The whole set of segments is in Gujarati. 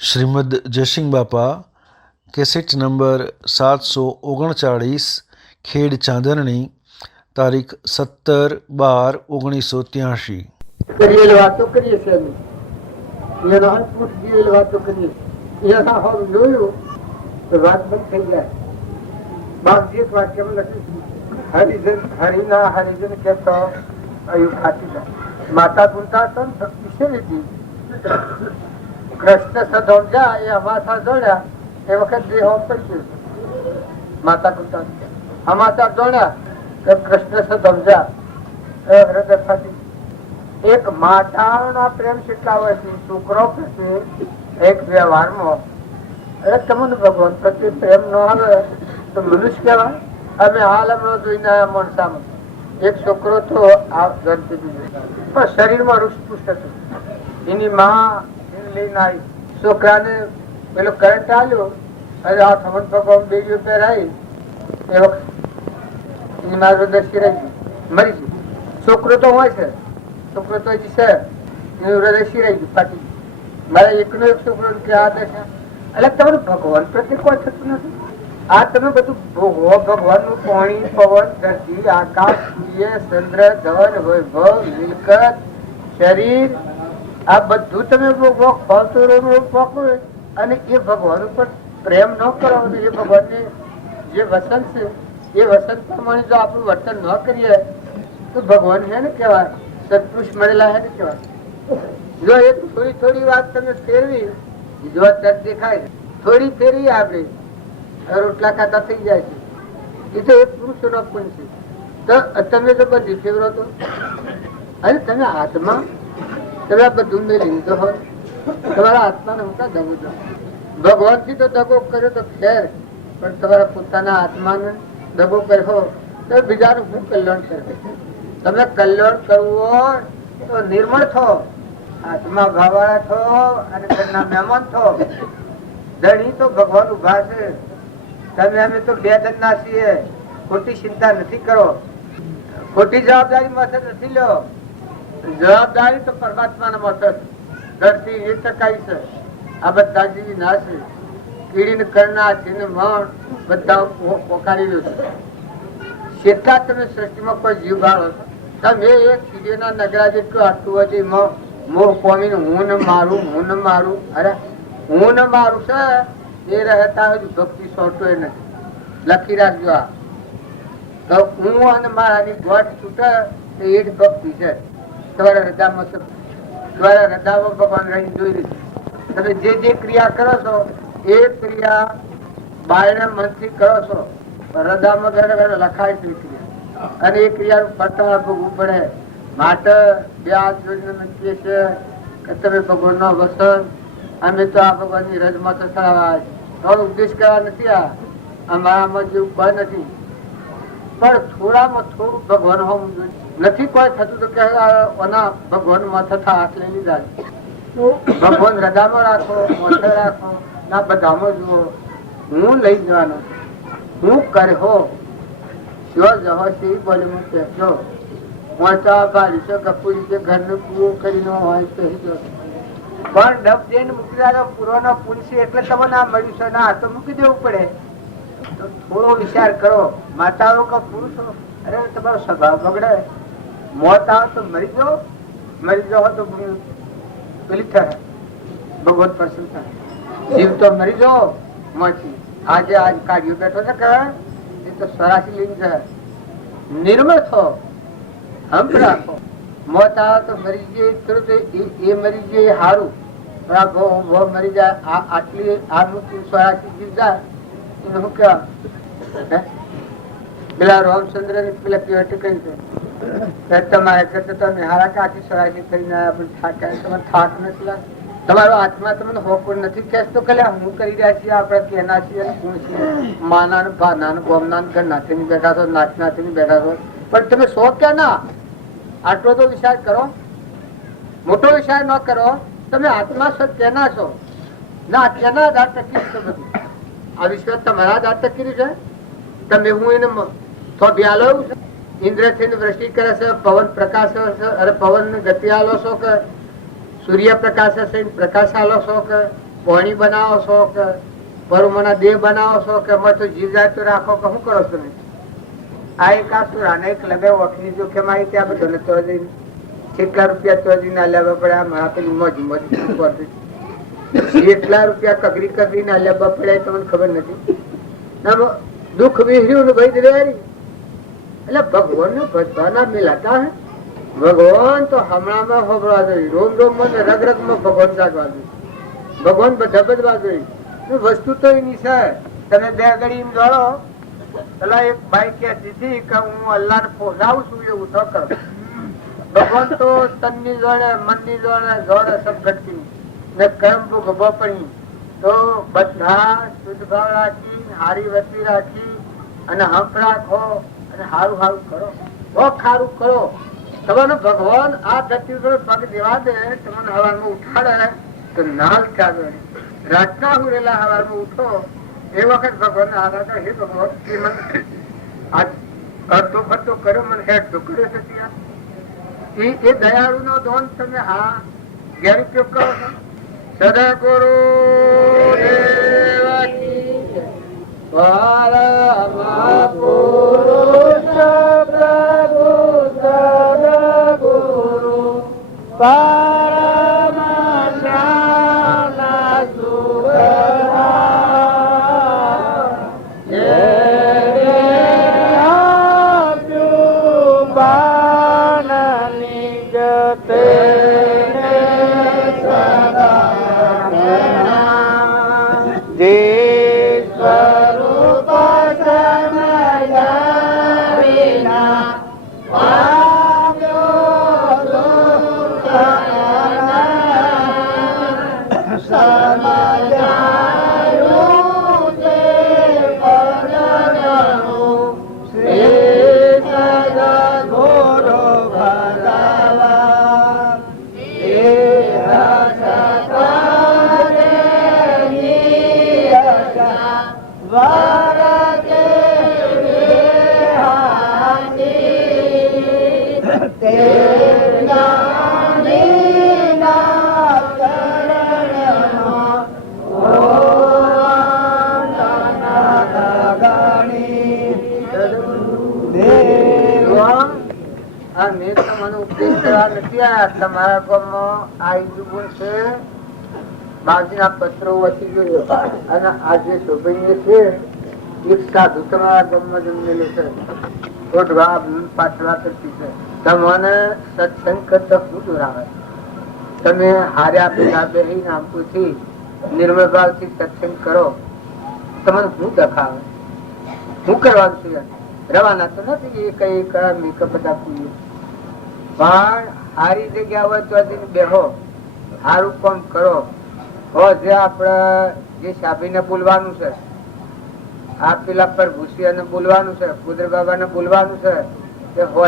શ્રીમદ જયસિંહ બાપા, કેસેટ નંબર 739, ખેડ ચાંદરણી, તારીખ 17/12/1983. કરેલ વાતો કરીએ છીએ અમે, એનો અનપૂટ દિયેલ વાતો કરીએ. એના હવે જોયું તો વાત બંધ થઈ જાય. બાપજી એક વાક્યમાં લખ્યું, હરિજન હરિના હરિજન કહેતો અયું ખાતી જાય. માતા પૂરતા તો શક્તિ લીધી. કૃષ્ણ સધોજા એ અમાસા જોડ્યા એ વખત દેહ પડી ગયું. માતા પૂરતા અમાસા જોડ્યા તો કૃષ્ણ સધોજા હૃદય ફાટી. એક માતાના પ્રેમ કેટલા હોય છે છોકરો પ્રત્યે એક વ્યવહારમાં. અરે તમને ભગવાન પ્રત્યે પ્રેમ ન આવે તો મનુષ્ય કહેવાય. અમે હાલ હમણાં જોઈને માણસામાં એક છોકરો તો પણ શરીરમાં રૂષ્ટપુષ્ટ હતું. એની માં એને લઈને આવી. છોકરાને પેલો કરંટ આવ્યો, અરે આ થમન ભગવાન બેડીઓ પહેરાઈ એ વખત એની માં હૃદય શિરાઈ ગયું, મરી ગયું. છોકરો તો હોય છે, છોકરો તો હજી છે, એનું હૃદય શિરાઈ ગયું, ફાટી ગયું. મારા એકનો એક છોકરો કે આ દશા. એટલે તમારું ભગવાન પ્રત્યે કોઈ થતું નથી. આ તમે બધું ભોગવો. ભગવાન નું પાણી, પવન, ધરતી, આકાશ, સૂર્ય, ચંદ્ર, ધન, વૈભવ, મિલકત, શરીર, આ બધું તમે ભોગવો. ભોગવો અને એ ભગવાન ઉપર પ્રેમ ન કરો, એ ભગવાન ને જે વસન છે એ વસન પ્રમાણે જો આપણું વર્તન ન કરીએ તો ભગવાન હે ને કેવાય, સત્પુરુષ મળેલા હે ને કેવાય. જો એક થોડી થોડી વાત તમે ફેરવી, જો તરત દેખાય, થોડી ફેરવી આપણે રોટલા ખાતા થઈ જાય છે. એ તો એક પુરુષો નો પુણ્ય છે. તો તમે તો બધી ફેરવો તો, અને તમે હાથમાં તમે આ બધું મેળવી લીધો હોય, તમારા આત્માને હું કા દગો દો. ભગવાન થી તો દગો કર્યો તો ખેર, પણ તમારા પોતાના આત્માને દગો કર્યો તો બીજાનું શું કલ્યાણ કરશે? તમે કલ્યાણ કરવું હોય તો નિર્મળ થો, આત્મા ભાવવાળા થો અને ઘરના મહેમાન થો. ધણી તો ભગવાન ઉભા છે. તમે અમે તો બે જણના છીએ, ખોટી ચિંતા નથી કરો, ખોટી જવાબદારી માથે નથી લો. જવાબદારી તો પરમાત્માના માથે. ધરતી એ ટકાઈ છે, આ બધા જીવી ના છે. કીડીને કરના છે ને મણ બધા પોકારી રહ્યો છે. કેટલા તમે સૃષ્ટિમાં કોઈ જીવ ભાળો છો? તમે એક કીડીના નગરા જેટલું આટલું હોય છે, મોહ પામીને હું ને મારું, હું ને મારું. અરે હું ને મારું છે એ રહેતા હજુ ભક્તિ સોટો નથી. લખી રાખજો આ તો હું અને મારાની ગોઠ છૂટે એ જ ભક્તિ છે. તમારા હૃદયમાં છે, તમારા હૃદયમાં ભગવાન રહી જોઈ લીધું. તમે જે જે ક્રિયા કરો છો એ ક્રિયા બાયના મનથી કરો છો, હૃદયમાં ઘરે ઘરે લખાય છે ક્રિયા, અને એ ક્રિયાનું ફળ તમારે ભોગવવું પડે. માટે બે હાથ જોડીને નક્કી છે કે તમે ભગવાન નો વસન. અમે તો આ ભગવાન ની રજમાં તો થવા ઉપદેશ કરવા નથી. અમારામાં જેવું કોઈ નથી, પણ થોડામાં થોડું ભગવાન હોવું જોઈએ. નથી કોઈ થતું તો કે ભગવાન માથે હાથ લઈ લીધા. ભગવાન હૃદયમાં રાખો, મોઢે રાખો, ના બધામાં જુઓ. હું લઈ જવાનો, હું કરહો જો જહો છે બોલે હું કહેજો. મોટા ભાડી છે, કપૂરી છે, ઘરનો પૂરો કરીને હોય તો પણ ડબ જઈને મૂકી દાદો. પૂરો નો પુરુષ એટલે તમને આ મળ્યું છે ના તો મૂકી દેવું પડે. તો થોડો વિચાર કરો. માતાઓ કે પુરુષો, અરે તમારો સ્વભાવ બગડે. મોત આવે તો મરી જાઓ, મરી જાઓ તો પેલી થાય ભગવત પ્રસન્ન થાય. જીવ તો મરી જાઓ મોથી. આજે આજ કાઢ્યો બેઠો છે કે એ તો સ્વરાશી લિંગ છે. નિર્મળ થો, હંપ રાખો. મોત આવે તો મરી જાય એ મરી જાય સારું, મરી જાય આટલી આનું સ્વરાશી જીવ જાય એને શું કેવા? પેલા રામચંદ્ર ની પેલા પીવટી કઈ છે તમારે તમે હારા કાચી સ્વરાશી કરીને થાક નથી લાગતો. તમારો આત્મા તમને હોકો નથી ખેંચતો કે હું કરી રહ્યા છીએ, આપડે કેના છીએ કોણ છીએ, માના ભાના ગોમના ઘરનાથી બેઠા છો, નાચનાથી બેઠા છો. પણ તમે શો ક્યાં ના? આટલો તો વિચાર કરો, મોટો વિચાર ન કરો. તમે આત્મા છો કેના છો ના, કેના આધાર ટકી છે બધું. આ વિશ્વ તમારા આધાર ટકી છે. તમે હું એને થોભ્યાલો એવું છે. ઇન્દ્ર થી વૃષ્ટિ કરે છે, પવન પ્રકાશ છે, અરે પવન ગતિ આલો છો કે સૂર્ય પ્રકાશ છે પ્રકાશ આલો છો કે પોણી બનાવો છો કે પરમના દેહ બનાવો છો કે મત જીવ જાતું રાખો કે શું કરો છો તમે? આ એક આસુર આને એક લગે વખની જો કે મારી ત્યાં બધું તો કેટલા રૂપિયા તો ના લેવા પડે, મારા પેલી મોજ મોજ કેટલા રૂપિયા કગરી કગરી ના લેવા પડે તમને ખબર નથી. દુઃખ વિહર્યું ને ભાઈ એટલે ભગવાન ને ભજવાના મિલાતા હે. ભગવાન તો હમણાં હોબળવા જોઈએ, રોમ રોમ માં રગ રગ માં ભગવાન જાગવા જોઈએ, ભગવાન બધા બધવા જોઈએ. વસ્તુ તો એની છે. તમે બે ઘડી એમ જોડો પેલા એક ભાઈ કે દીધી કે હું અલ્લાહ ને પોસાવું છું એવું તો કરો. ભગવાન તો તન ની જોડે મન ની જોડે જોડે સબ ઘટકી ને કર્મ બપણી તો બધા શુદ્ધ ભાવ રાખી હારી વસ્તી રાખી અને હંપ રાખો અને હારું હારું કરો, બહુ સારું કરો. તમારો ભગવાન આ ધરતી ઉપર પગ દેવા દે, તમને હવામાં ઉઠાડે તો નાલ ચાલો રાતના ઉરેલા હવામાં ઉઠો એ વખત ભગવાન આદા હે ભગવાન અડધો ફરતો કર્યો મને હેઠ તો કર્યો છે ત્યાં એ દયાળુ નો ધોન તમે હા ગેર ઉપયોગ કરો છો. સદા ગુરુ તમારા ગામમાં આવી છે બાજુના પત્રો વસી ગયો અને આ જે શોભનીય છે એક સાધુ તમારા ગામમાં જન્મેલો છે, પાછળ કરતી છે. તમને સત્સંગ કરતા શું દોરાવે? તમે હાર્યા પેલા બે નામ પૂછી નિર્મળ ભાવ થી સત્સંગ કરો, તમને શું દેખાવે? શું કરવાનું છે? રવાના તો નથી કઈ મેકઅપ બધા પૂછ્યું, પણ સારી જગ્યા હોય તો બેહો, સારું કામ કરો. જે આપડે જે સાબી ને બોલવાનું છે, આ પેલા પર ભૂસિયા ને બોલવાનું છે, કુદર બાબા ને બોલવાનું છે,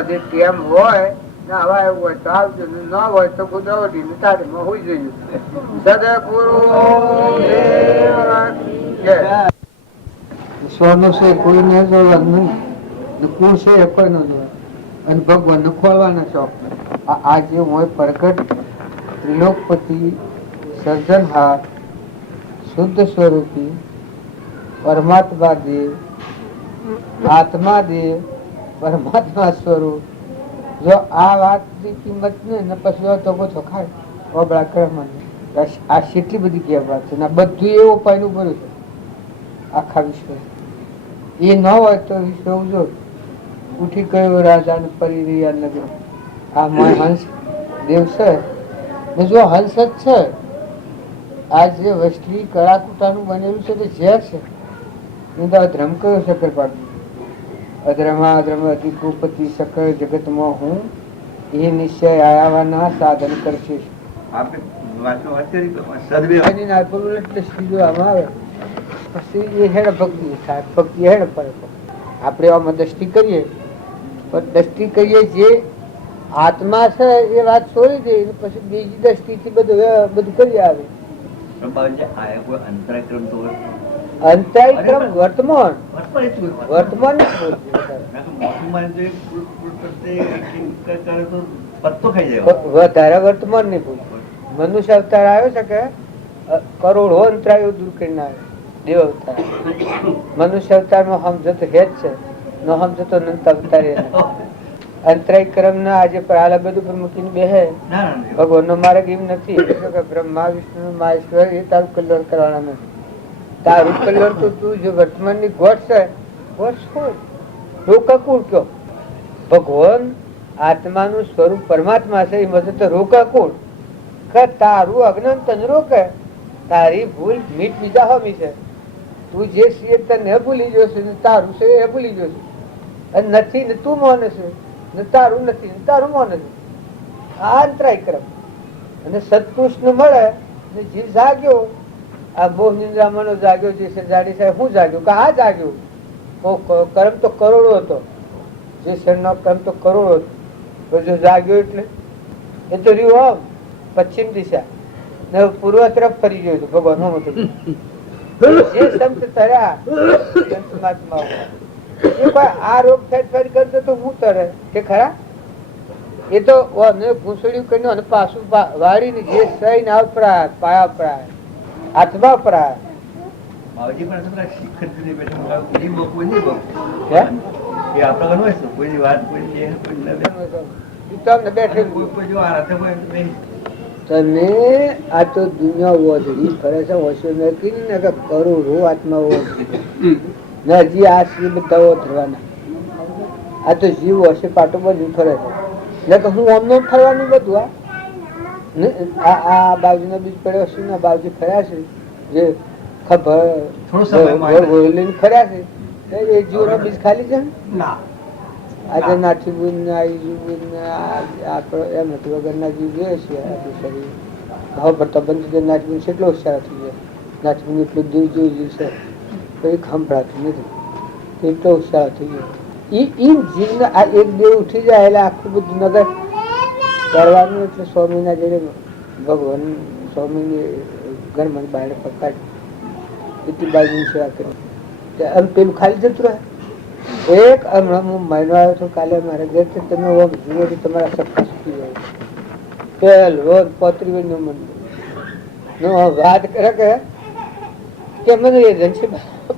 જે કેમ હોય ને હવા એવું હોય તો આવજો, ન હોય તો કુદરતી ને તારીમાં હોઈ જોઈએ. સદગુરુ સોનું છે કોઈ ને જોવાનું નહીં, કુળ છે એ કોઈ ન જોવા અને ભગવાન ને ખોલવાના શોખ. આજે હું પ્રગટ ત્રિલોકપતિ સર્જનહાર શુદ્ધ સ્વરૂપી પરમાત્મા દેવ આત્મા દેવ પરમાત્મા સ્વરૂપ, જો આ વાત ની કિંમત ને પછી તો ઓછો ખાય ઓબળા કરે મને. આ કેટલી બધી કહેવત છે, બધું એવું પાયલું ભર્યું છે આખા વિશ્વ. એ ન હોય તો વિશ્વ ઉજો ઉઠી ગયો રાજા ને પરી રહ્યા નગર. આ હંસ દેવ છે ને, જો હંસ જ છે આ જે વસ્તી કળાકુટાનું બનેલું છે તે ઝેર છે. અધ્રમ કયો શકર પાડું અધ્રમા અધ્રમ અધિકુપતિ સકળ જગતમાં હું એ નિશ્ચય આયાવાના સાધન કરશે. આપણે આમાં દ્રષ્ટિ કરીએ પણ દ્રષ્ટિ કરીએ જે આત્મા છે એ વાત છોડી દે પછી બીજી દ્રષ્ટિ થી બધું કરી આવે. અંતરાયક્રમ વર્તમાન વર્તમાન વધારે વર્તમાન નહીં પૂછ. મનુષ્ય અવતાર આવ્યો છે કે કરોડો અંતરાયો દૂર કરીને આવે દેવ અવતાર. મનુષ્ય અવતારમાં સમજો તો હે જ છે, ન સમજો તો અનંત અવતારે અંતરાય ક્રમ ના આજે આ બધું પર મૂકીને બેહે ભગવાન નો માર્ગ એમ નથી કે બ્રહ્મા વિષ્ણુ મહેશ્વર એ તારું કલ્યાણ કરવાના નથી. તારું કલ્યાણ તો તું જો વર્તમાન ની ગોઠ છે, ગોઠ છોડ રોકાકુળ કયો. ભગવાન આત્માનું સ્વરૂપ પરમાત્મા છે, એ મદદ તો રોકાકુળ કે તારું અજ્ઞાન તને રોકે. તારી ભૂલ મીઠ બીજા હોમી છે. તું જે છે તને ભૂલી જશે ને તારું છે એ ભૂલી જશે. અને નથી ને તું માને છે ને તારું નથી ને તારું માને છે. આ અંતરાય ક્રમ. અને સત્પુરુષ ને મળે ને જીવ જાગ્યો. આ મોહ નિંદ્રામણો જાગ્યો જે છે જાડી સાહેબ હું જાગ્યો કે આ જાગ્યો. કર્મ તો કરોડો હતો, જે શરીરનો કર્મ તો કરોડો હતો. જો જાગ્યો એટલે એ તો રહ્યું આમ પશ્ચિમ દિશા ને પૂર્વ તરફ ફરી ગયો હતું. ભગવાન હું હતું જે સંત તર્યા સંતમાત્મા એ કોઈ આ રોગ ફેરફાર કરતો તો હું તરે કે ખરા. એ તો ઘૂંસડ્યું કરીને અને પાછું વાળીને જે સહી ના અપરાય પાયા અપરાય આત્મા અપરાય. તમે આ તો દુનિયા ઓધડી ફરે છે ઓછો નથી ને કે કરોડો આત્મા ઓધડી ને હજી આ શિવ બધા ઓધરવાના. આ તો જીવ હશે પાટો બધું ફરે છે એટલે કે હું અમને ફરવાનું બધું આ બાજુ બીજ પડ્યો છે ને બાજુ ફર્યા છે જે ખબર ફર્યા છે એ જીવ નો બીજ ખાલી છે ને. આજે નાઠી બુન ને આવી બુન આપડે એમ નથી વગર ના જીવ જોઈએ છે આપણું શરીર હવે પડતા બંધ થઈ નાઠી બુન કેટલો હોશિયાર થઈ જાય. નાઠી બુન એટલું દૂર જેવું જીવ છે તો એ ખંભળાતું નથી, એટલો હોશિયાર થઈ ગયો. જીવને આ એક દેવ ઉઠી જાય એટલે આખું બધું નગર કરવાનું. એટલે સ્વામીના જોડે ભગવાન સ્વામીની ઘરમાં બહાર પકાડી એટલી બાજુની સેવા કરી. પેલું ખાલી જતું રહે. એક હમણાં હું મહિનો આવ્યો છું કાલે મારા ઘેર તમે જુઓ તમારા સપના સુખી જાય. પેલો પોતરી નું મંદિર વાત કરે કે મને એજન્સી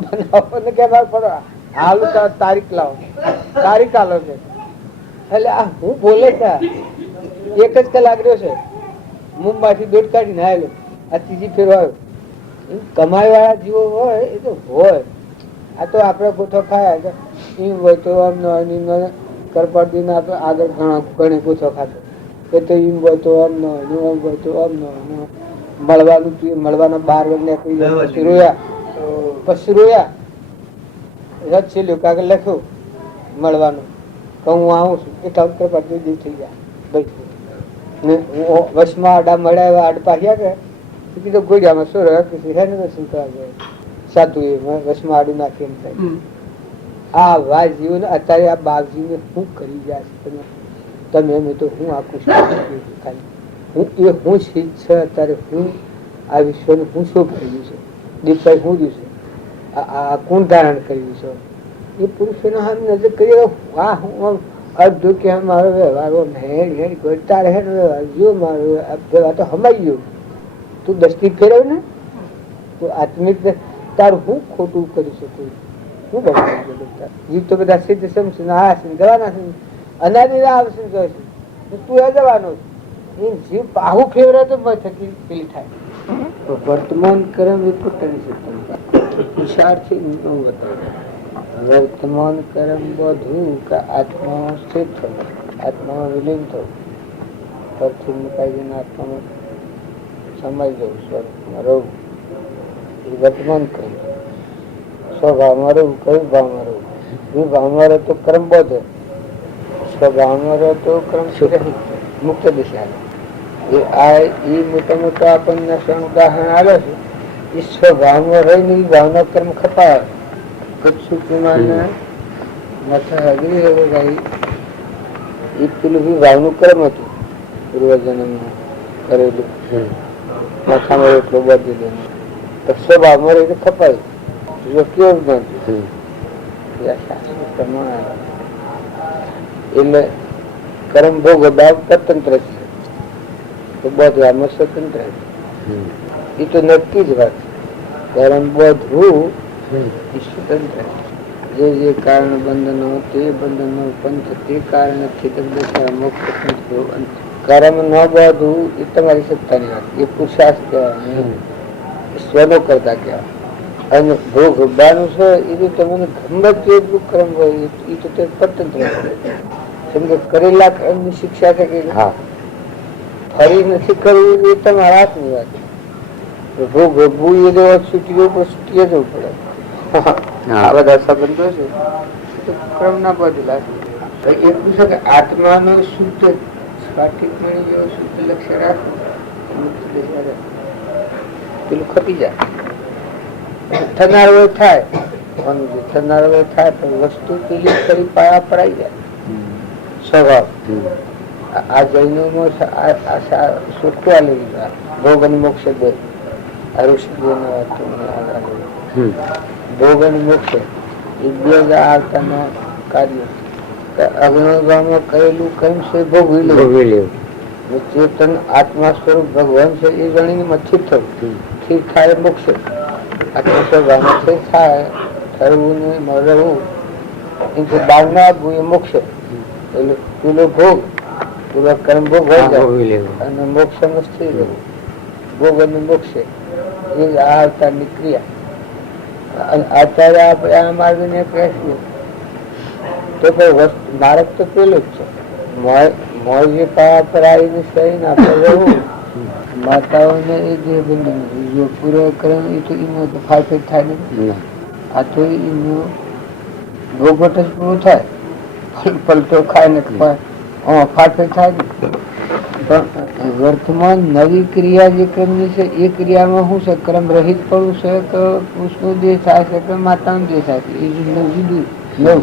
બનાવો ને કે પડો હાલું તારીખ લાવો, તારીખ આલો છે. એટલે આ હું બોલે છે એક જ કલાક રહ્યો છે મુંબઈ દોઢ કાઢીને આવેલો. આ ત્રીજી ફેરવા આવ્યો. કમાઈ વાળા જીવો હોય એ તો હોય. આ તો આપડે ગોઠો ખાયા એમ હોય તો કરપાડી ના આગળ ઘણી ગોઠો ખાતો એ તો એમ હોય તો આમ ન હોય તો આમ ન મળવાનું મળવાના 12 વાગ્યા પછી રોયા રદ છેલ્યું કાગળ લખ્યું મળવાનું કે હું આવું છું એટલા કરપાડી દૂર થઈ ગયા. વસમાં આડા મળ્યા આડ પાડ્યા કે કીધું ગોડિયામાં શું રહ્યો હે ને દર્શન કરવા ગયા સાધુ એ વસમાં આડું નાખી એમ થાય. આ વા જીવન અત્યારે આ બાપજીને શું કરી ગયા છે તમે મેં તો હું આખું ખાલી હું એ હું શીખ છે અત્યારે હું આ વિશ્વનું હું શું કર્યું છે દીપાઈ શું દઉં છે આ કોણ ધારણ કર્યું છે એ પુરુષોને હાથ નજર કરી આ હું અડધું કે મારો વ્યવહાર હેડ તારે હેડ વ્યવહાર જો મારો વ્યવહાર તો હમાઈ ગયો. તું દસ્તી ફેરવ ને તો આત્મિક તારું હું ખોટું કરી શકું હું બધા જીવ તો બધા સિદ્ધ સમશે આ જવાના છે અનાદિ આવશે તું એ જવાનો જીવ પાહુ ફેવરે તો થકી પેલી થાય. વર્તમાન કર્મ એ પોતાની સત્તા પુરુષાર્થી હું બતાવું. વર્તમાન કર્મ બધું કે આત્મામાં સ્થિત થવું, આત્મામાં વિલીન થવું, પરથી મુકાઈ જઈને આત્મામાં સમાઈ જવું, સ્વરૂપમાં રહું એ વર્તમાન કર્મ. સ્વભાવમાં રહું કયું ભાવમાં રહું વિભાવમાં રહે તો કર્મ બોધે, સ્વભાવમાં રહે તો કર્મ મુક્ત દિશા. એ મોટા મોટા આપણને ઉદાહરણ આવે છે. એ સ્વભાવમાં રહીને ભાવના કર્મ ખપાવે એ પેલું વિભાવનું કર્મ હતું પૂર્વજન્મ કરેલું માથામાં એટલો બધી તો સ્વભાવમાં રહીને ખપાય કેવું નથી. એટલે કર્મ ભોગ ભાવ સ્વતંત્ર છે તો બધું આમાં સ્વતંત્ર છે. એ તો નક્કી જ વાત છે. કર્મ બધું એ સ્વતંત્ર જે જે કારણ બંધનો તે બંધનો પંચ તે કારણથી મોક્ષ કર્મ ન બધું એ તમારી સત્તાની વાત, એ પુરુષાર્થ કહેવાય, સ્વનો કરતા કહેવાય. અને ભોગ ભોગવાનું છે એ તો તમને ગમે તેટલું કર્મ હોય એ તો તે સ્વતંત્ર કેમ કે કરેલા કર્મની શિક્ષા છે કે ફરી નથી કરવું એ તમારા હાથની વાત. ભોગ ભોગવું એ તો છૂટી જવું છૂટી જવું પડે. આ બધા સંબંધો છે ક્રમ ના બદલા. એટલું છે કે આત્માનો શુદ્ધ સ્ફટિક મણી જેવો શુદ્ધ લક્ષ્ય રાખવું પેલું ખપી જાય. થનાર હોય થાય થનાર હોય થાય પણ વસ્તુ પેલી ફરી પાયા પડાઈ જાય સ્વભાવ. આ જૈનો સુખવા લઈ ભોગ અને મોક્ષ બે આ ઋષિદેવ ભોગ અને મોક્ષ એ બે આવતાના કાર્યો. અગ્નિમાં કરેલું કેમ છે ભોગવી લેવું. ચેતન આત્મા સ્વરૂપ ભગવાન છે એ જાણીને મથિત થવું. સ્થિર થાય મોક્ષ. આત્મા સ્વભાવ સ્થિર થાય થવું ને મળવું એથી બહાર ના આપવું એ મોક્ષ. એટલે પેલો ભોગ પેલો કર્મ ભોગ હોય જાય અને મોક્ષ માં સ્થિર રહેવું. ભોગ અને મોક્ષ એ આ અવતારની ક્રિયા. અત્યારે આપણે આ માર્ગ ને કહેશું તો માર્ગ તો પેલો જ છે. મોજ પાયા પર આવીને શરીર આપણે રહેવું. માતાઓને એ જે બંધ પૂરો કર્મ એ તો એનો ફાળફેર થાય નહીં. આ તો એનો ભોગવટ જ પૂરો થાય. પલટો ખાય ને ફાળફેર થાય ને. પણ વર્તમાન નવી ક્રિયા જે કર્મની છે એ ક્રિયામાં શું છે? કર્મ રહિત પડવું છે કે પુરુષનો દેહ થાય છે કે માતાનો દેહ થાય છે? એ જુદું નવું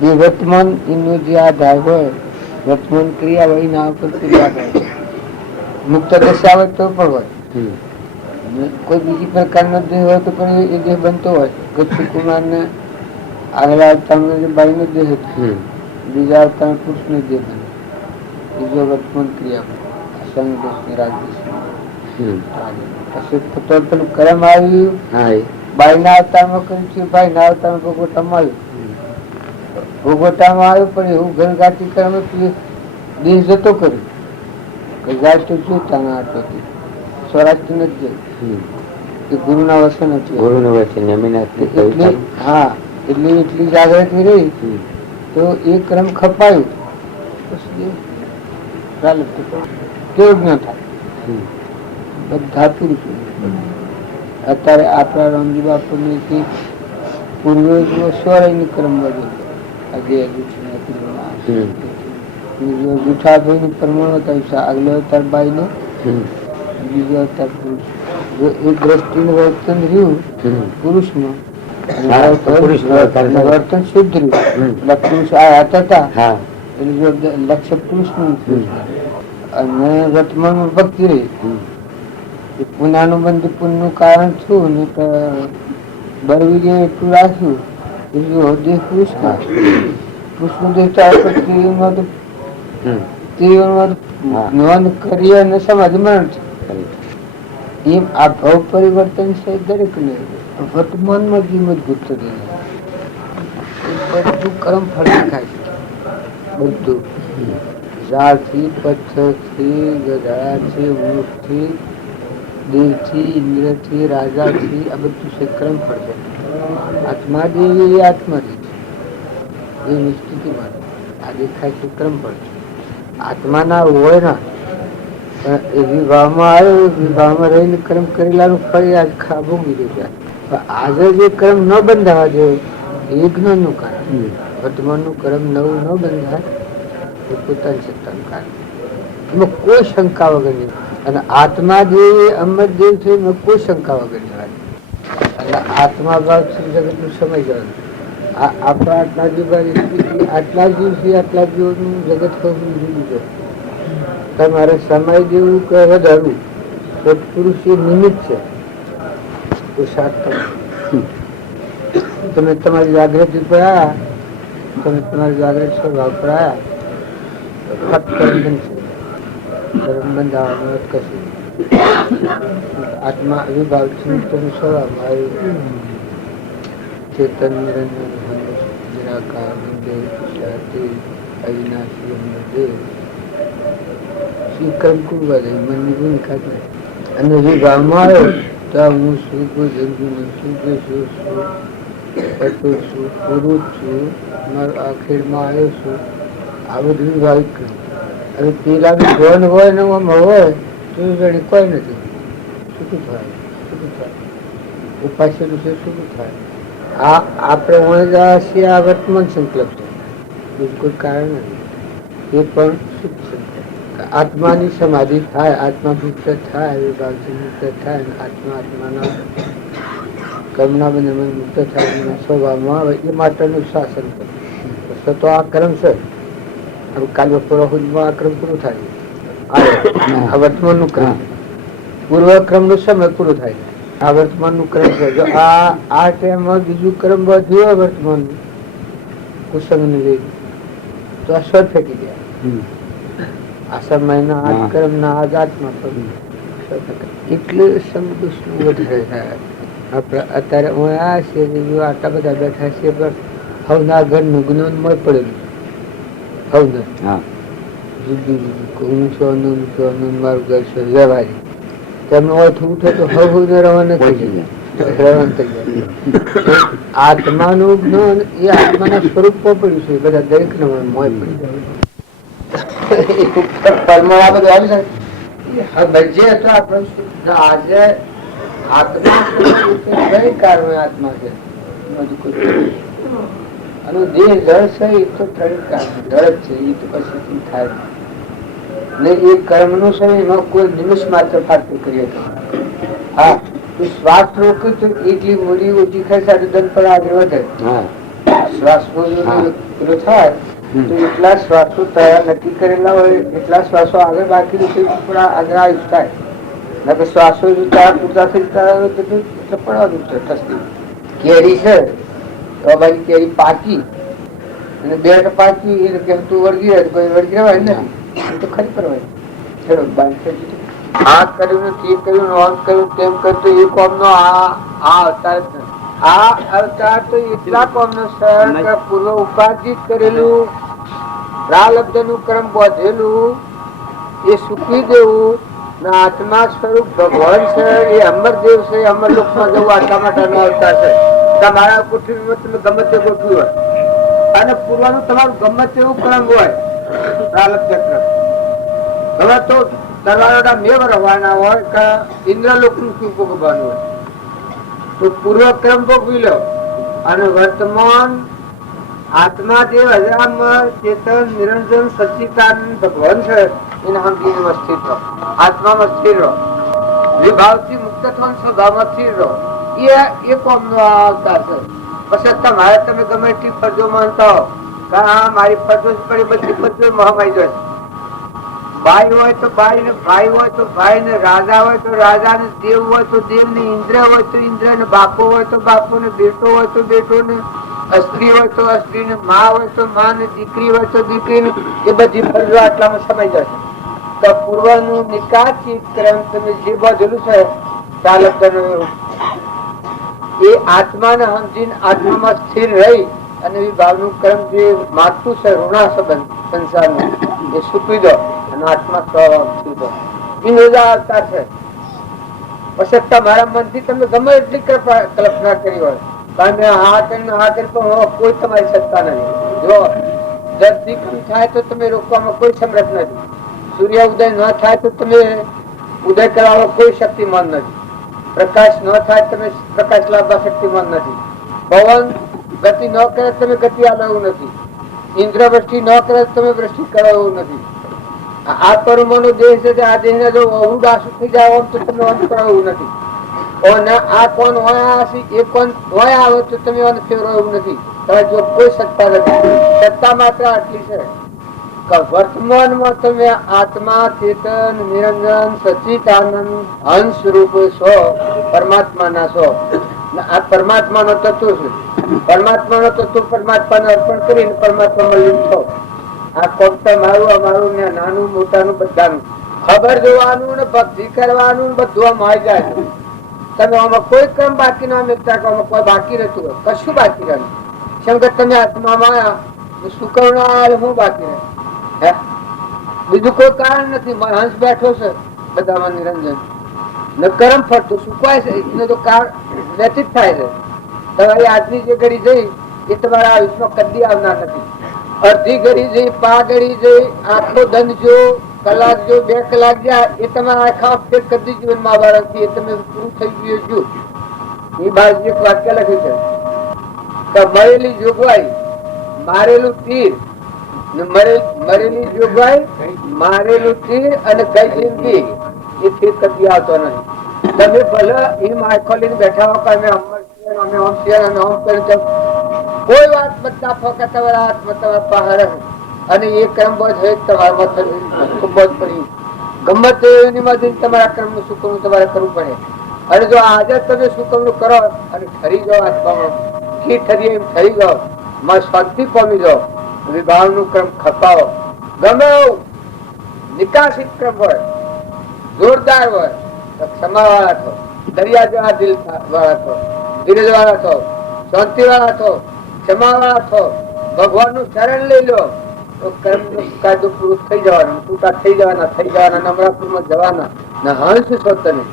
જે વર્તમાન એનો જે આધાર હોય વર્તમાન ક્રિયા હોય એના ઉપર ક્રિયા કરે છે. મુક્ત દશા હોય તો પણ હોય. કોઈ બીજી પ્રકારનો દેહ હોય તો પણ એ દેહ બનતો હોય. ગચ્છી કુમાર ને આગલા અવતારનો બાઈ નો દેહ બીજા અવતાર પુરુષ નો દેહ બને. બીજો વર્તમાન ક્રિયા પછી પેલું કર્મ આવ્યું બાઈ ના અવતારમાં કર્યું છે. ભાઈ ના અવતારમાં ભોગવટામાં આવ્યું. ભોગવટામાં આવ્યું પણ એવું ઘરઘાટી કર્મ દેહ જતો કર્યું. ગાય તો જોતા ના હતી સ્વરાષ્ટ્ર નથી જઈ એ ગુરુ ના વચન હતું. હા એટલી જાગૃતિ રહી તો એ ક્રમ ખપાયું કેવું ન થાય. બધા પુરુષો અત્યારે આપણા રામજી બાપુ ની પૂર્વે સ્વરય ક્રમ વધુ જૂઠા ભાઈ નું પ્રમાણ બતાવ્યું. આગલો અવતાર બાઈ નો બીજો અવતાર પુરુષ. જો એ દ્રષ્ટિ નું વર્તન રહ્યું પુરુષ નું વર્તન શુદ્ધ રહ્યું. પુરુષ આ હતા એટલે લક્ષ્ય પુરુષ નું અને વર્તમાન ભક્તિ રહી. પુનાનું બંધ પુન નું કારણ છું ને બરવી એટલું રાખ્યું દેહ પુરુષ પુરુષ નું દેહ નોંધ કરી અને સમાધિ મરણ છે. એમ આ ભાવ પરિવર્તન છે દરેક ને વર્તમાનમાં જ મજબૂત બધું કર્મ ફળ દેખાય છે. બધું ઝાડથી પથ્થરથી ગધાથી ઊંટથી દેવથી ઇન્દ્રથી રાજાથી આ બધું છે કર્મ ફળ છે. આત્મા દેવી આત્માથી એ નિશ્ચિતિ માટે આ દેખાય છે કર્મ ફળ છે. આત્મા ના હોય ના પણ એ વિભાવમાં આવ્યો વિભાવમાં રહીને કર્મ કરેલાનું ફળ આજ ભોગવી દે. આજે જે કર્મ ન બંધાવા જોઈએ એ જ્ઞાન નું કારણ. વર્તમાન નું કર્મ નવું ન બંધાય એ પોતાની સત્તાનું કારણ. એમાં કોઈ શંકા વગરની. અને આત્મા જે અમરદેવ છે એમાં કોઈ શંકા વગરની વાત. એટલે આત્મા ભાવ જગત નું સમય જવાનું. આપણા આટલા જીવ આટલા જીવ આટલા જીવોનું જગત જુદું છે. તમારે સમય જેવું કે વધારવું તો પુરુષ એ નિમિત્ત છે. તમે તમારી જાગૃતિ પર આવ્યા તમે તમારી જાગૃતિ સ્વભાવ પર આવ્યા ફક્ત બંધાવાનું કશું આત્મા અવિભાવ ચિંતન સ્વભાવ ચેતન નિરંજન નિરાકાર અવિનાશી કર્મ કરવા દે મનની ભૂમિકા કરે અને વિભાવમાં આવ્યો તો હું શું જંતુ છું છું પુરુષ છું મારો આખીરમાં આવ્યો છું આ બધું વિભાવિક કર્યું. અને પેલા બી ભવન હોય ને હોય તો જણી કોઈ નથી. શું થાય ઉપાસ્યનું છે શું થાય? આપણે વણેલા છીએ આ વર્તમાન સંકલ્પ છે, બીજું કોઈ કારણ નથી. એ પણ શુદ્ધ સંકલ્પ. આત્માની સમાધિ થાય, આત્મા મુક્ત થાય, વિભાગથી મુક્ત થાય, આત્માના કર્મના બંધનમાં મુક્ત થાય, સ્વભાવમાં આવે એ માટેનું શાસન કરે. તો આ કર્મ છે. હવે કાલ બપોર સુધીમાં આ ક્રમ પૂરું થાય. આ વર્તમાનનું ક્રમ, પૂર્વ ક્રમનો સમય પૂરો થાય. આ વર્તમાનનું ક્રમ છે. જો આ ટાઈમમાં બીજું ક્રમ વધ્યો વર્તમાન કુસંગને લઈને તો આ સ્વ ફેંકી ગયા. આ સમયના આ ક્રમના આ જાતમાં એટલે સમદુષનું વધારે થાય. અત્યારે હું આ છે આટલા બધા બેઠા છે પણ હવના ઘરનું જ્ઞાન મળ પડેલું. હવના જુદું જુદું હું છું મારું ઘર છે વ્યવહારિક. તેમને અર્થ ઉઠે તો હવ રવાના થઈ જાય. આત્માનું જ્ઞાન એ આત્માના સ્વરૂપમાં પડ્યું છે. બધા દરેક ને મોય પડી જાય. આજે આત્મા છે અને દેહ જળ છે એ તો જળ જ છે. એ તો પછી થાય ને એ કર્મ નું છે એમાં કોઈ નિમિષ માત્ર ફાટતું કરીએ. હા, તું શ્વાસ રોકે તો એટલી મૂડી ઓછી ખાય સારું દન પર આગળ વધે. શ્વાસ પેલો થાય તો એટલા શ્વાસો તૈયાર નક્કી કરેલા હોય એટલા શ્વાસો આગળ બાકી આગળ આવી થાય. નકર શ્વાસો તૈયાર પૂરતા થઈ જતા હોય તો પડવાનું છે. કેરી છે તો ભાઈ કેરી પાકી અને બે પાકી એને કેમ તું વળગી રહે કોઈ વળગી રહેવાય નથી. તો ખરી પરવાય આ કર્યું તે કર્યું આમ કર્યું તેમ કર્યું તો એ કોમ નો આ અવતાર જ નથી. આ અવતાર તો એટલા કોમ નો સર પૂર્વ ઉપાર્જિત કરેલું પ્રાલબ્ધ નું કર્મ બોધેલું એ સૂકી દેવું. આત્મા સ્વરૂપ ભગવાન છે એ અમરદેવ છે. અમરલોક માં જવું આટલા માટેનો અવતાર છે. તમારા કોઠીમાં તમે ગમે તે ગોઠવ્યું હોય અને પૂર્વનું તમારું ગમે તેવું ક્રમ હોય પ્રાલબ્ધ ક્રમ હવે તો દરવાજા મેવ રવાના હોય કે ઇન્દ્રલોક નું શું ભોગવવાનું હોય તો પૂર્વ ક્રમ ભોગવી લો. અને વર્તમાન આત્મા જે અજરામર ચેતન નિરંજન સચ્ચિદાનંદ ભગવાન છે એને સમજીને સ્થિર રહો. આત્મામાં સ્થિર રહો. વિભાવથી મુક્ત થવાનું સ્વભાવમાં સ્થિર રહો. એ કોમ નો અવતાર છે. પછી તમારે તમે ગમે એટલી ફરજો માનતા હો કે હા મારી ફરજો પડી બધી ફરજો મહામાઈ જાય. ભાઈ હોય તો ભાઈ ને ભાઈ હોય તો ભાઈ ને રાજા હોય તો રાજા ને દેવ હોય તો દેવ ને ઇન્દ્ર હોય તો ઇન્દ્ર ને બાપો હોય તો બાપો ને બેટો હોય તો બેટો ને સ્ત્રી હોય તો સ્ત્રી ને માં હોય તો માં ને દીકરી હોય તો દીકરી ને એ બધી ફરજો આટલામાં સમય જશે. તો પૂર્વ નું નિકાચિત ક્રમ તમે જે બધેલું છે ચાલક એ આત્માને સમજીને આત્મામાં સ્થિર રહી અને વિભાવ નું ક્રમ જે માગતું છે ઋણા સંબંધ સંસારનું એ સૂકવી દો અને આત્મા અવતાર છે. પછી તમારા મનથી તમે ગમે એટલી કલ્પના કરી હોય તમે હા કરી કોઈ તમારી સત્તા નથી. જો જલ્દી થાય તો તમે રોકવામાં કોઈ સમર્થ નથી. સૂર્ય ઉદય ન થાય તો તમે ઉદય કરાવવા કોઈ શક્તિમાન નથી. પ્રકાશ ન થાય તમે પ્રકાશ લાવવા શક્તિમાન નથી. પવન ગતિ ન કરે તમે ગતિ આલવું નથી. ઇન્દ્ર વૃષ્ટિ ન કરે તમે વૃષ્ટિ કરાવવું નથી. આ પરમાણુ દેહ છે આ દેહ ને જો ઉદાસ થઈ જાય તો તમે અંત કરાવવું નથી. આ કોણ હોય એ કોણ હોય આવે તો તમે અંત ફેરવવું નથી. જો કોઈ સત્તા નથી. સત્તા માત્ર આટલી છે કે વર્તમાનમાં તમે આત્મા ચેતન નિરંજન સચ્ચિદાનંદ અંશ રૂપ છો. પરમાત્મા ના છો. આ પરમાત્મા નો તત્વ છે. પરમાત્મા નો તત્વ પરમાત્માને અર્પણ કરીને પરમાત્મામાં લીન છો. આ ફક્ત મારું અમારું ને નાનું મોટાનું બધાનું ખબર જોવાનું ને ભક્તિ કરવાનું બધું આમ આવી જાય. તમે આમાં કોઈ કર્મ બાકી ના મિલતા કે આમાં કોઈ બાકી નથી હોય, કશું બાકી રહ્યું. શંકર તમે આત્મામાં આવ્યા શું કરનાર હું બાકી રહે? હે બીજું કોઈ કારણ નથી. હંસ બેઠો છે બધામાં નિરંજન ને કર્મ ફરતું સુકવાય છે એને તો કારણ વ્યતીત થાય છે. તમારી આજની જે ઘડી જઈ એ તમારા આયુષમાં કદી આવનાર નથી. અડધી ઘડી જઈ, પા ઘડી જઈ, આખો દંડ જો, કલાક જો, 2 કલાક જ્યાં એ તમારા આખા ફેર કદી જીવનમાં આવવા નથી. એ તમે પૂરું થઈ ગયું જો. એ બાજુ એક વાક્ય લખ્યું છે કે મરેલી જોગવાઈ મારેલું તીર, મરેલી જોગવાઈ મારેલું તીર અને કઈ જિંદગી એ તીર કદી આવતો નથી. તમે ભલે એમ આંખો લઈને બેઠા હો કે અમે અમર છીએ, અમે ઓમ છીએ, અમે ઓમ કરીએ, કોઈ વાત બધા ફોકા તમારા હાથમાં તમારા પહાડ અને એ કર્મ બોધ હોય તમારા ખૂબ બોધ પડી. ગમે તે તમારા કર્મ નું સુકવણું તમારે કરવું પડે. અને જો આજે તમે સુકવણું કરો અને ઠરી જાઓ, આત્મામાં ઘી ઠરી એમ ઠરી જાઓ, માં શાંતિ પામી જાઓ, વિભાવ નું ક્રમ ખપાવો. ગમે એવું નિકાસિત ક્રમ હોય, જોરદાર હોય, ક્ષમા વાળા થો, દરિયા જેવા દિલ વાળા થો, ધીરજ વાળા થો, શાંતિ વાળા થો, ક્ષમા વાળા થો, ભગવાન નું શરણ લઈ લો તો કર્મ નું કાયદો પૂરું થઈ જવાનું, ટૂંકા થઈ જવાના, નમરાપુર માં જવાના ને હંસ છો તમે.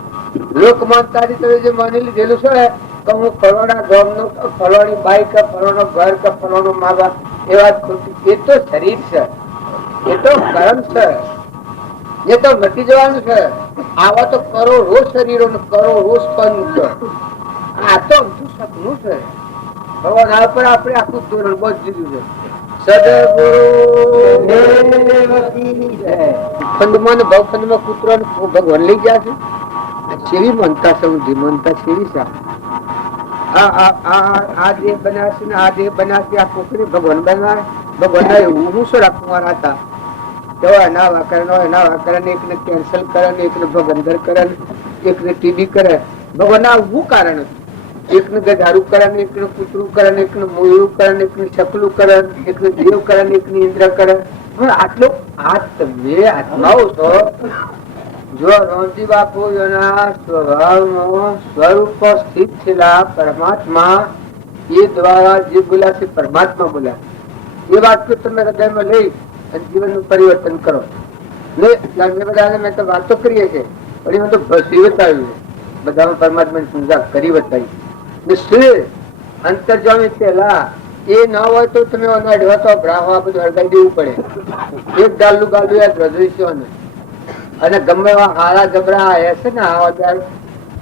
લોક માનતાથી તમે જે માની લીધેલું છે કે હું ફલોણા ગામ નો, ફલોણી બાઈ કે ફલોનો ઘર કે ફલોનો મા બાપ, એ વાત ખોટી. એ તો શરીર છે, એ તો કર્મ છે, એ તો મટી જવાનું છે. આવા તો કરોડો શરીરો ને કરોડો સ્પંદ છે. આ તો સપનું છે. ભગવાન આ પર આપણે આખું ધોરણ બહુ દીધું છે. ખંડમાં ને ભવખંડમાં કૂતરો ભગવાન લઈ ગયા છે. કેવી મનતા સમજી, મનતા કેવી છે. આ દેહ બનાવશે ને આ દેહ બનાવશે, આ પોખરી ભગવાન બનાવે. ભગવાન એવું હું શું રાખું મારા હતા ના વાકરણ એકને કેન્સલ કરે, એકને ભગંદર કરે, એકને ટીબી કરે. ભગવાન ના શું કારણ હતું? એકને ગધારું કરે, એકને કૂતરું કરે, એકને મોયરું કરે, એકને ચકલું કરે, એકને દેવ કરે, એકને ઇન્દ્ર કરે. આટલો આ તમે આત્માઓ છો. જો રોમજી બાપુ એના સ્વભાવનો સ્વરૂપ સ્થિત થયેલા પરમાત્મા એ દ્વારા જે બોલ્યા છે પરમાત્મા બોલ્યા, એ વાત તમે હૃદયમાં લઈ અને જીવનનું પરિવર્તન કરો. બધાને મેં તો વાતો કરીએ છીએ પણ એમાં તો ભસી બતાવ્યું, બધામાં પરમાત્મા સમજા કરી બતાવી. અંતર્જામી પેલા એ ના હોય તો તમે અડવા તો બ્રાહ્મણ આ બધું હળગાઈ દેવું પડે. એક ગાલું યાદ રજૂ ને અને ગમે એવા હારા જબરા છે ને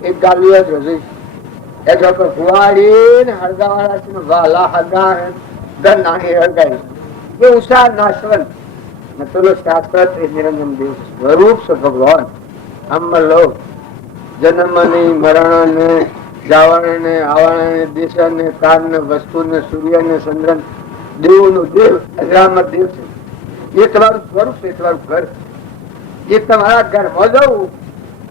એક ગાલું યાદ રજૂ ફુવાડી હળગાવાળા છે ને વાલા હળગા નાની હળગાઈ એ ઉષા નાશવંત શાશ્વત નિરંજન દેવ સ્વરૂપ છે ભગવાન. અમર લોક જન્મ ને મરણ ને જાવણ ને આવણ ને દેશ ને કાળ ને વસ્તુ ને સૂર્ય ને ચંદ્ર દેવ નું દેવ અજરામત દેવ છે. એ તમારું સ્વરૂપ છે, તમારું ઘર. એ તમારા ઘરમાં જવું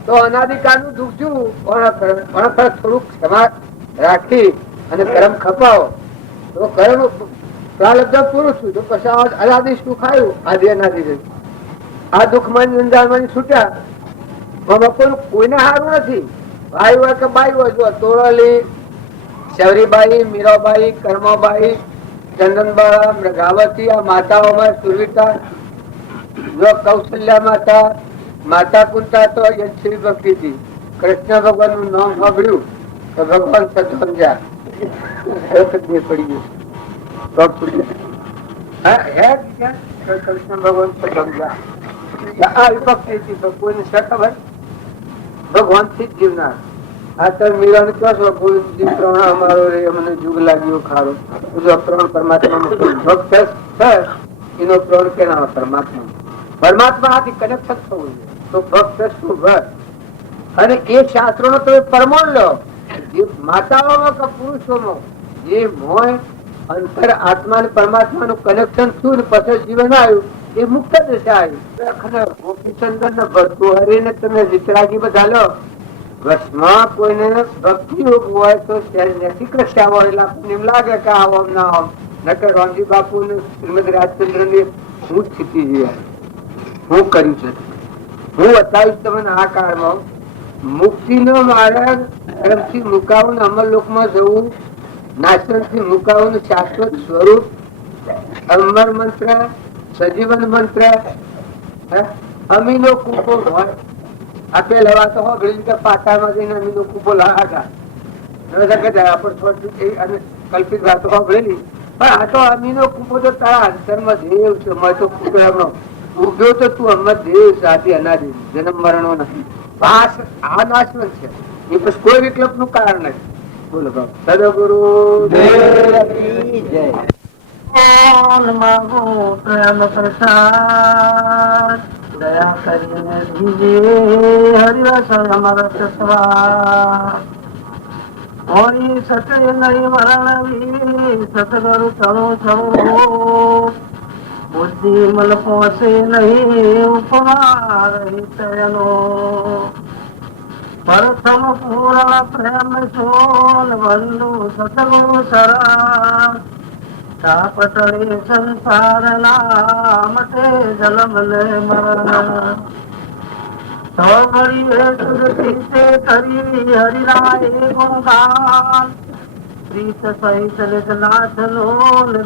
તો અનાદિકાળ નું દુઃખ જોવું પણ થોડુંક ક્ષમા રાખી અને કર્મ ખપાવો તો કર્મ પ્રારબ્ધ પૂરું છું તો પછી અનાદિ સુખ આવ્યું. આદિ અનાદિ આ દુઃખ માં નિંદામાં છૂટ્યા. કોઈને સારું નથી. ભાઈ હોય કે બાઈ હોય, જો તોરલી, શૌરીબાઈ, મીરાબાઈ, કર્માબાઈ, ચંદનબા, મૃગાવતી આ માતાઓમાં સુરવિતા, જો કૌશલ્યા માતા, માતા કુંતા તો યશ્રી ભક્તિ હતી. કૃષ્ણ ભગવાન નું નામ સાંભળ્યું તો ભગવાન સમજ્યા પડી ગયું. કૃષ્ણ ભગવાન સમજ્યા આ વિભક્તિ હતી. કોઈને ખબર ભગવાન થી જ જીવનાર. આ તો મીરા ને કહો છો પ્રણ અમારો રે અમને જુગ લાગ્યો ખારો. પ્રણ પરમાત્મા ભક્ત છે એનો પ્રણ કેના પરમાત્મા. પરમાત્મા આથી કનેક્શન થવું જોઈએ તો ભક્ત શું ભક્ત. અને એ શાસ્ત્રો નો તમે પરમાણ લો. જે માતાઓમાં કે પુરુષોમાં જે મોય અંતર આત્મા ને પરમાત્મા નું કનેક્શન થયું ને પછી જીવન આવ્યું એ મુક્ત દશા આવી. ગોપીચંદન ને ભરતુહરી ને તમે વિતરાગી બધા લો. ભસ્મા કોઈને ભક્તિ યોગ હોય તો શ્રી કૃષ્ણ હોય એટલે આપણને એમ લાગે કે આવો ના આવો. નકર રામજી બાપુ ને શ્રીમદ રાજચંદ્ર ની શું સ્થિતિ છે, શું કર્યું છે. હું બતાવીશ તમને આ કાળમાં મુક્તિ નો માર્ગ એમથી મુકાવું અમરલોકમાં જવું, નાશન થી મુકાવું શાશ્વત સ્વરૂપ, અમર મંત્ર, સજીવન મંત્ર, અમીનો કૂપો હોય. આપે લેવા તો હોગળી કે પાટામાં જઈને અમીનો કૂપો લાગા કલ્પિત વાતો હોગળેલી, પણ આ તો અમીનો કૂપો તો તારા અંતરમાં દેવ છે. મેં તો કૂપડામાં ઉગ્યો તો તું અમર દેવ સાથે અનાદિ જન્મ મરણો નથી. આ નાશવંત છે, એ પછી કોઈ વિકલ્પ નું કારણ નથી. બોલો બાપ સદગુરુ જય. પ્રેમ પ્રસાદ દયા કરીને હરિવસ અમરત સ્વાદ હોરી સત્ય નહીં મરણ સતગુરુ ચરો ચરો બુદ્ધિ મલ પહોંચે નહીં ઉપમા રહિતનો પ્રથમ પૂર્ણ પ્રેમ સોલ બંધુ સતગુરુ સરા પટળે સંસાર નામટે જન્મ લે મરણ કરી હરિરાય ગુણગાન પ્રીત સહિત નાથ નો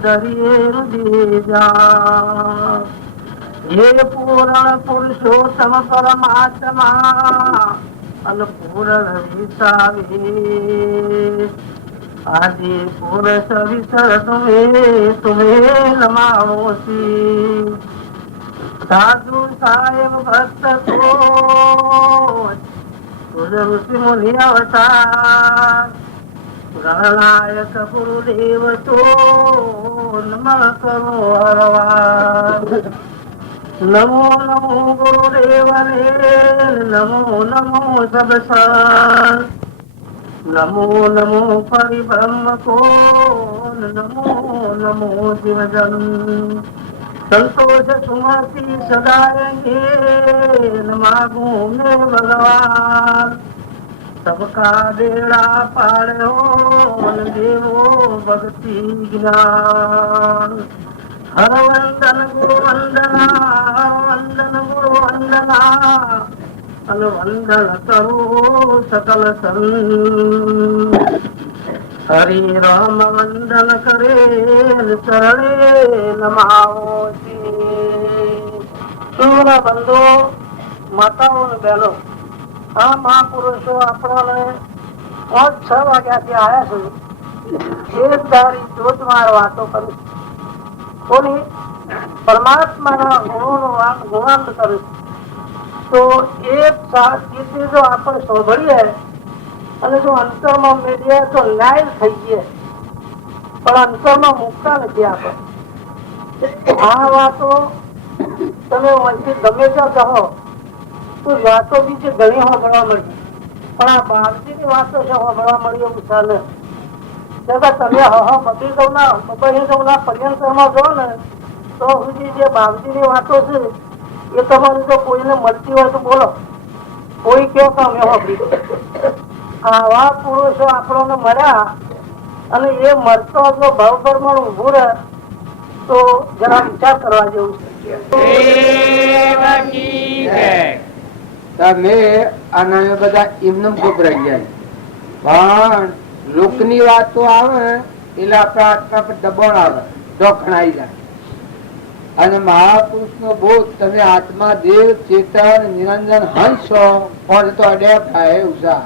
દરિયે રુદિ જા હે પૂર્ણ પુરુષોત્તમ પરમાત્મા અનપૂર્ણ વિસાવી આદિ પુરુષ વિસર તુમે નમાવોસી સાધુ સાહેબ ભક્ત ઋષિ મુનિ અવતાર ગણનાયક ગુરુદેવ તો નમઃ કરો હરવાર નમો નમો ગુરુદેવ ને નમો નમો સબસર નમો નમો પરિબ્રહ્મ કો નમો નમો શિવજન संतोष सुमति सदाएंगे मांगू में भगवान सबका बेड़ा पाड़ो देवो भक्ति ज्ञान हर वंदन गुरु वंदना वंदन गुरु वंदना अनुवंदन करो सकल संत हरि राम वंदन करे चरणे नमाओ બંધુ માતાઓ ને બહેનો, આ મહાપુરુષો આપણને 5-6 વાગ્યાથી આવ્યા છે. એક ધારી જોતમાર વાતો કરી કોની પરમાત્માના ગુણોનું ગુણાંત કરે તો એક સાથે જો આપણે સાંભળીએ અને જો અંતરમાં મેળવીએ તો ન્યાય થઈ જાય, પણ અંતરમાં મુકતા નથી આપણે. આ વાતો તમે વંચિત ગમે ત્યાં કહો તો વાતો બીજી ઘણી સાંભળવા મળી, પણ આ બાપજી ની વાતો છે સાંભળવા મળી એવું ચાલે. તમે બધી જવના પર્યંતરમાં જો ને તો સુધી જે બાપજી ની વાતો છે એ તમારી જો કોઈને મળતી હોય તો બોલો, કોઈ કેવો કામ એવો આવા પુરુષો આપણને મળ્યા અને એ મળતો જો ભાવ પ્રમાણ ઉભું રહે તો જરા વિચાર કરવા જેવું છે. તમે આના બધા એમને ગભરાઈ જાય, પણ લોકની વાતો આવે એટલે આપણા આત્મા પર દબાણ આવે, દોખણાઈ જાય. અને મહાપુરુષ નો બોધ તમે આત્મા દેવ ચેતન નિરંજન હંસ છો પણ તો અડ્યા થાય એવું છે.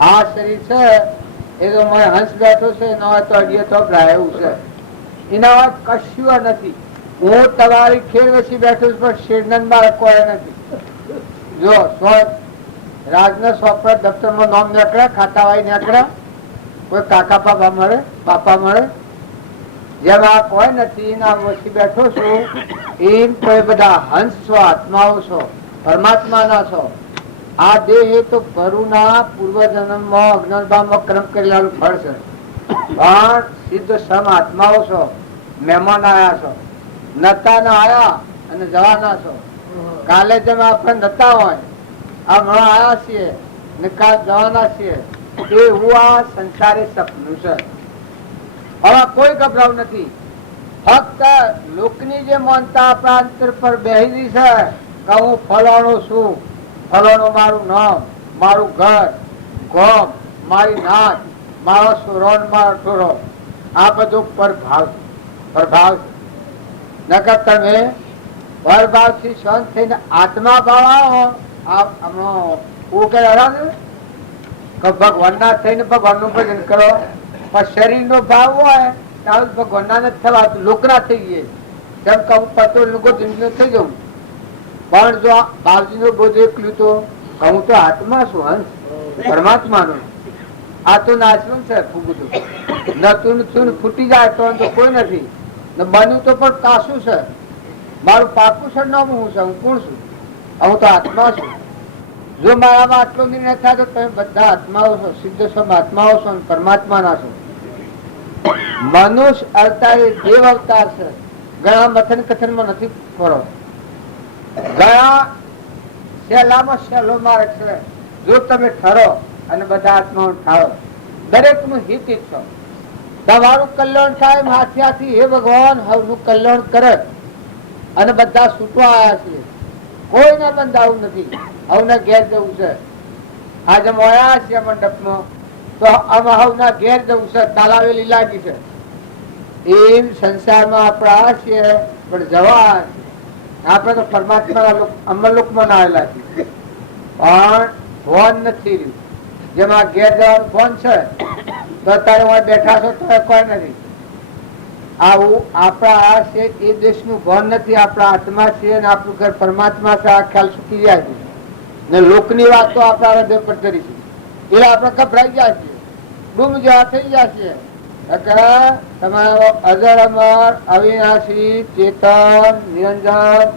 આ શરીર છે એ તો હંસ બેઠો છે એના તો અડીએ તો એવું છે, એના વાત કશું નથી. હું તમારી ખેડ વસી બેઠો છું પણ શેરનંદ માં કોઈ નથી. જો રાજના સોપડા દફતરમાં નામ નીકળે, ખાતાવાઈ નીકળે, કોઈ કાકા બાપા મળે, બાપા મળે, જેમ આ કોઈ નથી ના વસી બેઠો છું એમ કોઈ બધા હંસ છો, આત્માઓ છો, પરમાત્મા ના છો. આ દેહ તો કરુણા પૂર્વ જન્મમાં અજ્ઞાનમાં કર્મ કરેલું ફળ છે, પણ સિદ્ધ સમ આત્માઓ છો, મહેમાન આયા છો, નતા ના આયા અને જવાના છો. કાલે જેમ આપણે નતા હોય હમણાં આયા છીએ ને કાલ જવાના છીએ, એવું આ સંસારે સપનું છે. હવે કોઈ ગભરાવ નથી, ફક્ત લોકની જે માનતા આપણા અંતર પર બેહેલી છે કે હું ફલાણો છું, ફલાણું મારું નામ, મારું ઘર, ગોમ, મારી નાચ, મારો સુરો ને મારો ટોરો, આ બધું પ્રભાવ નકર તમે પરભાવથી શાંત થઈને આત્મા ભાવ આવો. ભગવાનના થઈને ભગવાનનું ભજન કરો, પણ શરીરનો ભાવ હોય ત્યારે ભગવાનના નથી થવાતું, લોકના થઈ ગયે. જેમ કે હું પતોલ નું જિંદગી થઈ જવું, પણ જો બાપજીનું બોધ એકલું તો હું તો આત્મા છું, હંસ પરમાત્મા નું. આ તો નાચવું છે બધું, નતું ફૂટી જાય તો કોઈ નથી, બન્યું તો પણ કાશું છે. મારું પાકું સરનામું હું છે, હું કોણ છું? હું તો આત્મા છું. જો મારામાં આટલો નિર્ણય થાય તો તમે બધા આત્માઓ છો, સિદ્ધ સ્વમ આત્માઓ છો, પરમાત્માના છો. મનુષ્ય અવતાર એ દેવ અવતાર છે. ઘણા મથન કથનમાં નથી પડો, ઘણા સહેલામાં સહેલો માર્ગ છે. જો તમે ઠરો અને બધા આત્માઓ ઠારો, દરેક નું હિત ઈચ્છો, તમારું કલ્યાણ થાય. માથિયાથી હે ભગવાન હવનું કલ્યાણ કરે અને બધા છૂટવા આવ્યા છે, કોઈને બંધાવું નથી. હવને ઘેર જવું છે. આજે મોયા છે મંડપમાં તો આમાં હવના ઘેર જવું છે, તાલાવેલી લાગી છે. એમ સંસારમાં આપણા છીએ પણ જવા આપણે તો પરમાત્મા અમરલોકમાં આવેલા છીએ, પણ ફોન નથી રહ્યું. જેમાં ઘેર જવાનું ફોન છે તો અત્યારે બેઠા છો તો કોઈ નથી. આવું આપણા છે એ દેશનું ભાન નથી. આપણા આત્મા છે અને આપણું ઘર પરમાત્મા છે, આ ખ્યાલ ચૂકી જાય છે ને લોકની વાતો આપણા હૃદય પર કરી છે એટલે આપણે ગભરાઈ ગયા છીએ, ડૂમ જેવા થઈ ગયા છીએ. તમારો અજર અમર અવિનાશી ચેતન નિરંજન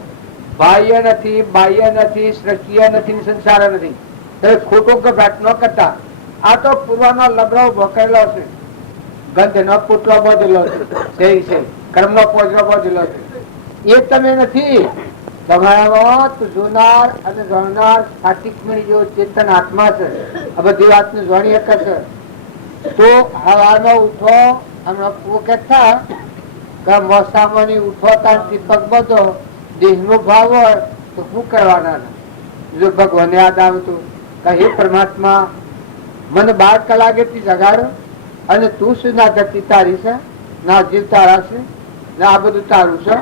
બાહ્ય નથી, બાહ્ય નથી, સૃષ્ટિય નથી, સંસાર નથી. ખોટો ગભરાટ ન કરતા. આ તો પૂર્વનો લબડો ભોકેલો છે, ગંધ નો પુતળો બધેલો છે, કર્મ નો પોજરો બધેલો છે. એ તમે નથી. તમારામાં જોનાર અને જાણનાર સાત્વિક મણી જેવો ચેતન આત્મા છે. આ બધી વાત ને જાણી શકે છે. તો હવામાં ઉઠો, હમણાં કહેતા કે મોસામાં ઉઠો ત્યાંથી પગ બધો દેહ નો ભાવ હોય તો શું કરવાના? જો ભગવાન યાદ આવતું કે હે પરમાત્મા મને 12 કલાકે જગાડો અને તું શું ના ધરતી તારી છે, ના જીવ તારા છે, ના આ બધું તારું છે.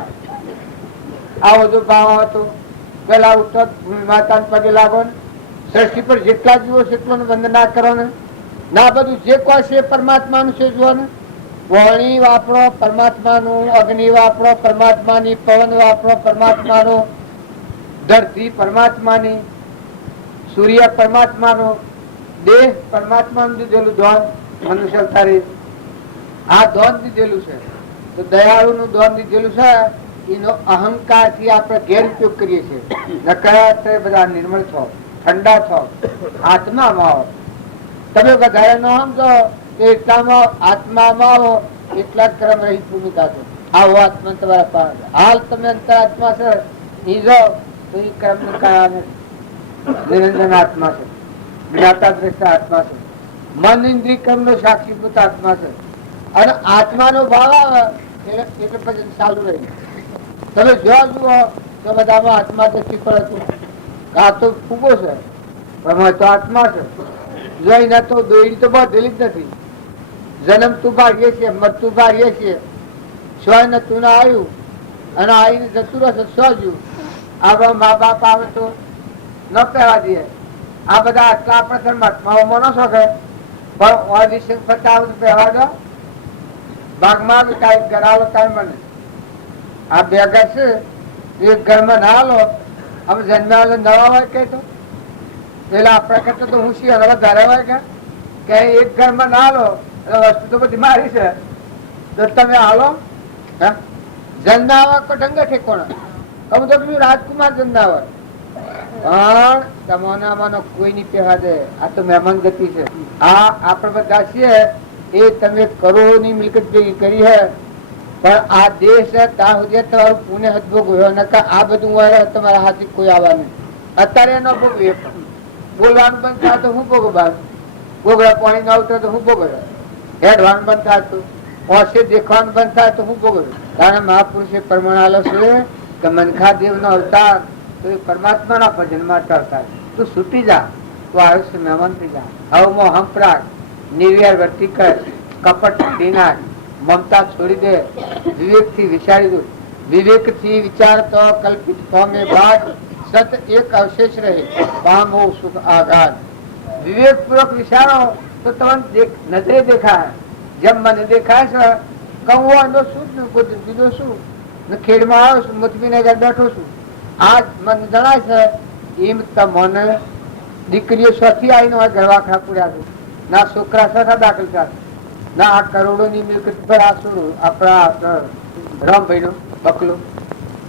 આ બધું ભાવ હતો. પેલા ઉઠો માતા પગે લાગો, સૃષ્ટિ પર જેટલા જીવો છે એટલો વંદના કરો ને. ના બધું જે કોઈ છે પરમાત્માનું છે. જુઓ ને, વાણી વાપરો પરમાત્માનું, અગ્નિ વાપરો પરમાત્માની, પવન વાપરો પરમાત્માનું, ધરતી પરમાત્માની, સૂર્ય પરમાત્માનો, દેહ પરમાત્માનું દીધેલું ધોન મનુષ્ય અવતારે આ ધોન દીધેલું છે. તો દયાળુ નું ધોન દીધેલું છે. એનો અહંકાર થી આપણે ગેર ઉપયોગ કરીએ છીએ. નકરા બધા નિર્મળ છો, ઠંડા છો, આત્મામાં આવો. તમે વધારે ન સમજો તો એટલામાં આત્મામાં આવો, એટલા ક્રમ રહિત ભૂમિકા છો. આવો આત્મા તમારા પાસે હાલ તમે અંતર આત્મા છે એ જો તો એ ક્રમ નું કારણ નિરંજન આત્મા છે, જ્ઞાતા દ્રષ્ટા આત્મા છે, મન ઇન્દ્રિય કર્મ નો સાક્ષીભૂત આત્મા છે. અને આત્માનો ભાવ આવે એટલે પછી ચાલુ રહી. તમે જો જુઓ તો બધામાં આત્મા દ્રષ્ટિ પર હતું. આ તો ફૂગો છે પણ તો આત્મા છે. જોઈને તો દોડી તો બધેલી જ નથી. જન્મ તું ભાગીએ છીએ, મરતું ભાગીએ છીએ. સ્વય નતું ને આવ્યું અને આવીને જતું રહેશે સ્વજ્યું. આપણા મા બાપ આવે તો ન પહેવા દઈએ. આ બધા આટલા આપણે ધર્માત્માઓમાં ન શકે પણ વિશે પચાવ પહેવા દો. ભાગમાં કાંઈ ગરાલો કાંઈ બને. આ બે ઘર છે, એક ઘરમાં ના લો. અમે જન્મ્યા નવા હોય કે તો પેલા આપણા કરતા તો હું છીએ વધારે હોય કે એક ઘરમાં ના લો. વસ્તુ તો બધી મારી છે તો તમે હાલો. જન્માવા કો ઢંગે ઠેકોણા હું તો પેલું રાજકુમાર જન્માવા પણ તમારામાંનો કોઈ નહીં પહેવા દે. આ તો મહેમાન ગતિ છે. આ આપણે બધા છીએ એ તમે કરોડોની મિલકત ભેગી કરી હે પણ આ દેશ ત્યાં સુધી તમારું પુણે હદભોગ હોય નકા આ બધું હોય તમારા હાથી કોઈ આવવાનું. અત્યારે ન ભોગવીએ. બોલવાનું બંધ થાય તો હું ભોગવ, બાર ગોગળા પાણી ના આવતો તો હું ભોગવ, હેડવાનું બંધ થાય તો ઓછે દેખવાનું બંધ થાય તો હું ભોગવ. કારણ મહાપુરુષે પ્રમાણ આલો છે કે મનખા દેવ નો અવતાર તો એ પરમાત્માના ભજનમાં ટળતા. તું છૂટી જા, તું આયુષ્ય મહેમાન થઈ જા. હવમો હંપરાગ, નિર્વ્યાર વર્તી કર, કપટ દીનાર, મમતા છોડી દે, વિવેકથી વિચારી દો. વિવેકથી વિચાર તો કલ્પિત ફોમે બાદ સત એક અવશેષ રહે, પામો સુખ આઘાત. વિવેક પૂર્વક વિચારો તો તમને નજરે દેખાય. જેમ મને દેખાય છે કૌવાનો શું ને બીજો શું ને ખેડમાં આવ્યો છું, મોતીનગર બેઠો છું, આ મને જણાય છે. એમ તમને દીકરીઓ સ્વથી આવીને ઘરવાખરા પૂર્યા છે, ના છોકરા સાથે દાખલ થયા, ના આ કરોડોની મિલકત પર આપણા રામભાઈ નો બકલો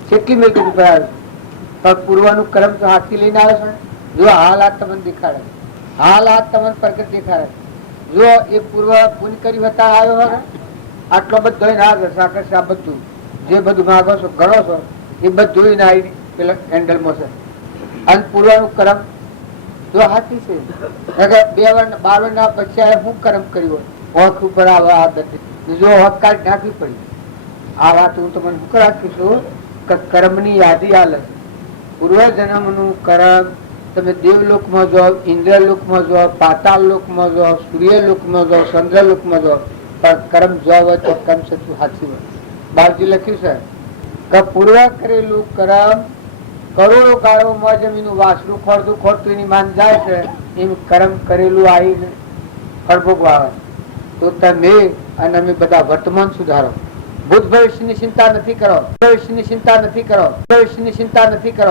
કેટલી મિલકત ઉપર આવે પણ પૂર્વનું કર્મ તો હાથી લઈને આવે છે. જો હાલ આ તમને દેખાડે, હાલ આ તમને પ્રગટ દેખાડે. જો એ પૂર્વ પુણ્ય કરી હતા આવ્યો હોય આટલો બધો ના દશા કરશે. આ બધું જે બધું માગો છો ગણો છો એ બધું પેલા હેન્ડલમાં છે. અને પૂર્વનું કર્મ જો હાથી છે. 52 પછી શું કર્મ કર્યું હોય હોક ઉપર આ જો હોક કાઢી નાખવી પડી. આ વાત હું તમને શું રાખીશું કે કર્મની યાદી આલે. પૂર્વજન્મનું કર્મ તમે દેવલોકમાં જાઓ, ઇન્દ્રલોકમાં જાઓ, પાતાળ લોકમાં જાઓ, સૂર્યલોકમાં જાઓ, ચંદ્રલોકમાં જાઓ, પણ કર્મ જો હોય તો કર્મ સતું સાચી હોય. બારજી લખ્યું છે કે પૂર્વ કરેલું કર્મ કરોડો કાળોમાં જમીનું વાસરું ખોરતું ખોરતું એની માન જાય છે. એમ કર્મ કરેલું આવીને ફળભોગવા આવે તો તમે અને અમે બધા વર્તમાન સુધારો. ભૂત ભવિષ્યની ચિંતા નથી કરો, ભવિષ્યની ચિંતા નથી કરો, ભવિષ્યની ચિંતા નથી કરો.